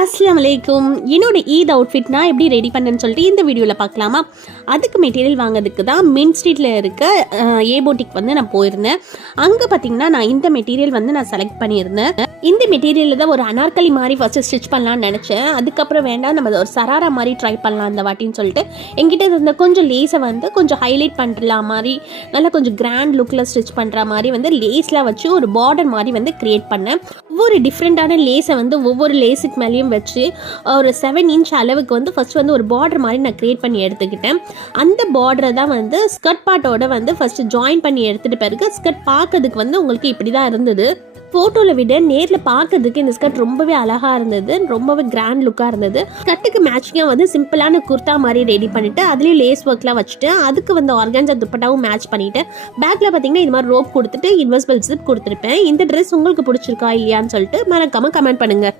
அஸ்ஸலாமு அலைக்கும். என்னோட ஈத் அவுட்ஃபிட் நான் எப்படி ரெடி பண்ணேன்னு சொல்லிட்டு இந்த வீடியோவில் பார்க்கலாமா? அதுக்கு மெட்டீரியல் வாங்கிறதுக்கு தான் மின் ஸ்ட்ரீட்டில் இருக்க ஏ போட்டிக் வந்து நான் போயிருந்தேன். அங்கே பார்த்தீங்கன்னா நான் இந்த மெட்டீரியல் வந்து நான் செலக்ட் பண்ணியிருந்தேன். இந்த மெட்டீரியலில் தான் ஒரு அனார்கலி மாதிரி ஃபஸ்ட்டு ஸ்டிச் பண்ணலான்னு நினச்சேன். அதுக்கப்புறம் வேண்டாம், நம்ம ஒரு சராரா மாதிரி ட்ரை பண்ணலாம் அந்த வாட்டின்னு சொல்லிட்டு என்கிட்ட இருந்த கொஞ்சம் லேஸை வந்து கொஞ்சம் ஹைலைட் பண்ணுற மாதிரி நல்லா கொஞ்சம் கிராண்ட் லுக்கில் ஸ்டிச் பண்ணுற மாதிரி வந்து லேஸ்லாம் வச்சு ஒரு பார்டர் மாதிரி வந்து க்ரியேட் பண்ணேன். ஒவ்வொரு டிஃப்ரெண்ட்டான லேஸை வந்து ஒவ்வொரு லேஸுக்கு மேலேயும் வச்சு ஒரு 7 இன்ச் அளவுக்கு வந்து ஃபர்ஸ்ட் வந்து ஒரு பார்டர் மாதிரி நான் கிரியேட் பண்ணி எடுத்துக்கிட்டேன். அந்த பார்டரை தான் வந்து ஸ்கர்ட் பார்ட்டோட வந்து ஃபர்ஸ்ட் ஜாயின் பண்ணி எடுத்துகிட்டு பிறகு ஸ்கர்ட் பார்க்கறதுக்கு வந்து உங்களுக்கு இப்படி தான் இருந்தது. ஃபோட்டோவில் விட நேரில் பார்க்கறதுக்கு இந்த ஸ்கர்ட் ரொம்பவே அழகாக இருந்தது, ரொம்பவே கிராண்ட் லுக்காக இருந்தது. ஸ்கர்ட்டுக்கு மேட்சிங்காக வந்து சிம்பிளான குர்த்தா மாதிரி ரெடி பண்ணிவிட்டு அதுலேயும் லேஸ் ஒர்க்லாம் வச்சுட்டு அதுக்கு வந்து ஆர்கான்ஜா துப்பட்டாவும் மேட்ச் பண்ணிவிட்டு பேக்கில் பார்த்தீங்கன்னா இது மாதிரி ரோப் கொடுத்துட்டு இன்வெஸ்பிள் ஜிப் கொடுத்துருப்பேன். இந்த ட்ரெஸ் உங்களுக்கு பிடிச்சிருக்கா இல்லையான்னு சொல்லிட்டு மறக்காமல் கமெண்ட் பண்ணுங்கள்.